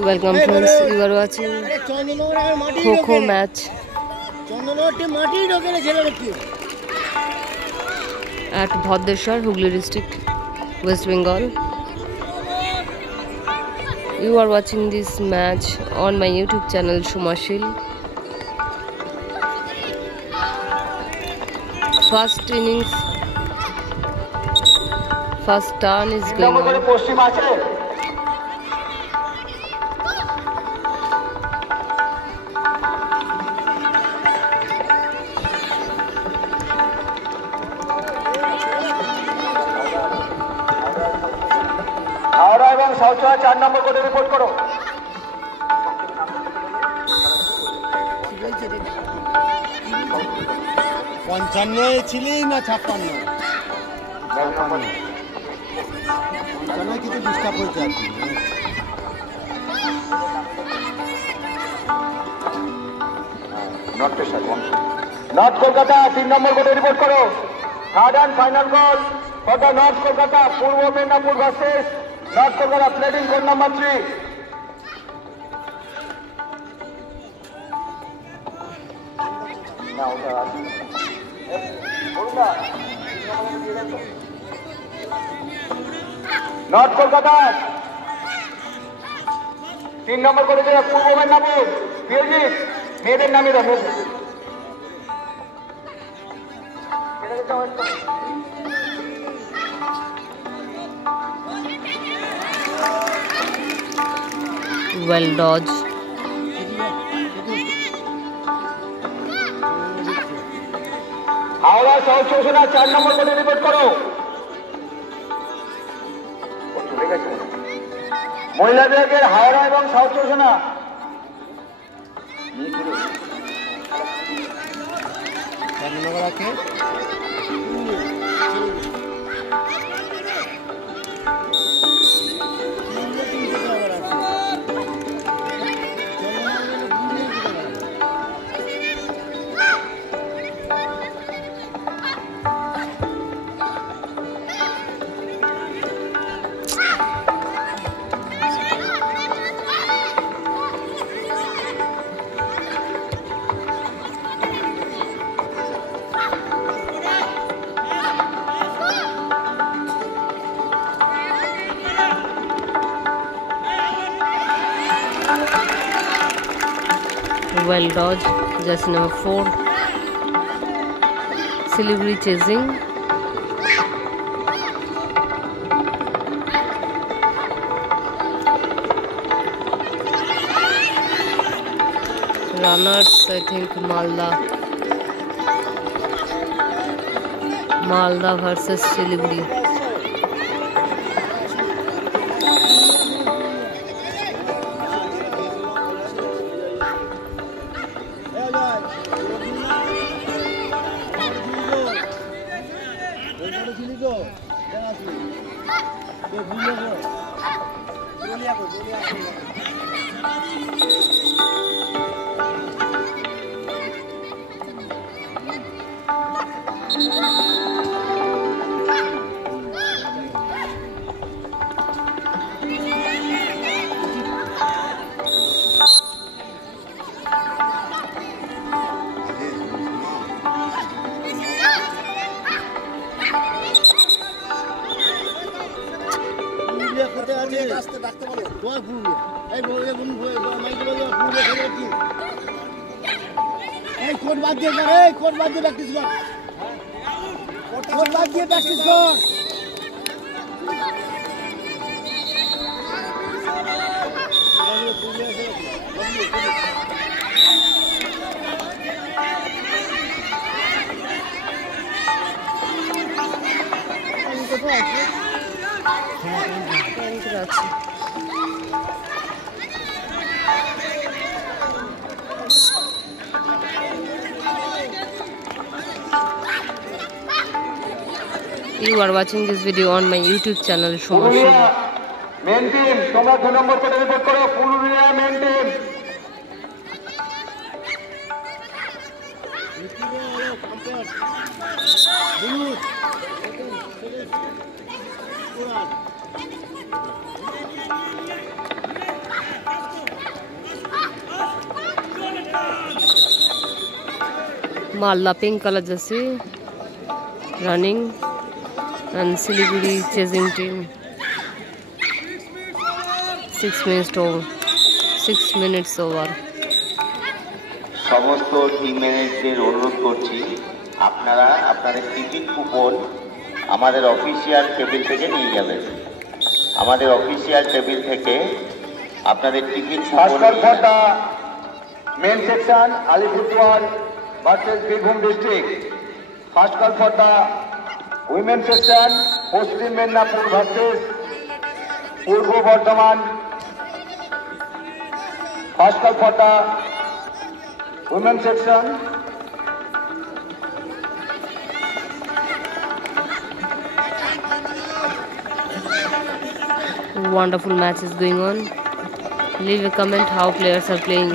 Welcome friends, you are watching Kho match at Bhaddeshwar, Hooghly district, West Bengal. You are watching this match on my YouTube channel Shumashil. First innings, first turn is going on. সাউথা 4 নম্বর কোডে report করো। 55 ছিলি না 56? 55 কিন্তু ডিস্টার্ব হয়েছে আর কি। নর্থ কলকাতা 3 নম্বর কোডে report করো। Third and final goal for the North Kolkata, পূর্ব Medinipur versus North Kolkata, playing goal number 3. North Kolkata 3 number করে যে পূর্ব মেদিনীপুর ফিউজিস মেয়েদের নামে রাখো। Well dodged. হাওড়া সাউথ চৌষনা 4 নম্বর কোডে রিপোর্ট করো। মহিলা বিভাগের হাওড়া এবং সাউথ চৌষনা Well dodged. Just number 4. Siliguri chasing. Runners, I think Malda versus Siliguri. Court বাদ দিয়ে প্র্যাকটিস কর। কোট বাদ দিয়ে প্র্যাকটিস কর। You are watching this video on my YouTube channel Shumashil. Main team, তোমরা 2 নম্বর কোডে রিপোর্ট করো। Purulia men team. Malda pink color jersey running and Siliguri chasing team. 6 minutes over. সমস্ত টিম ম্যানেজারদের অনুরোধ করছি আপনারা আপনাদের টিকিট কুপন আমাদের অফিসিয়াল টেবিল থেকে নিয়ে যাবেন। আমাদের অফিসিয়াল টেবিল থেকে আপনাদের ticket first call for the men section Alipurduar versus Birbhum district. First call for the women section Paschim Medinipur versus Purba Bardhaman. First call for the women section. Wonderful match is going on. Leave a comment how players are playing.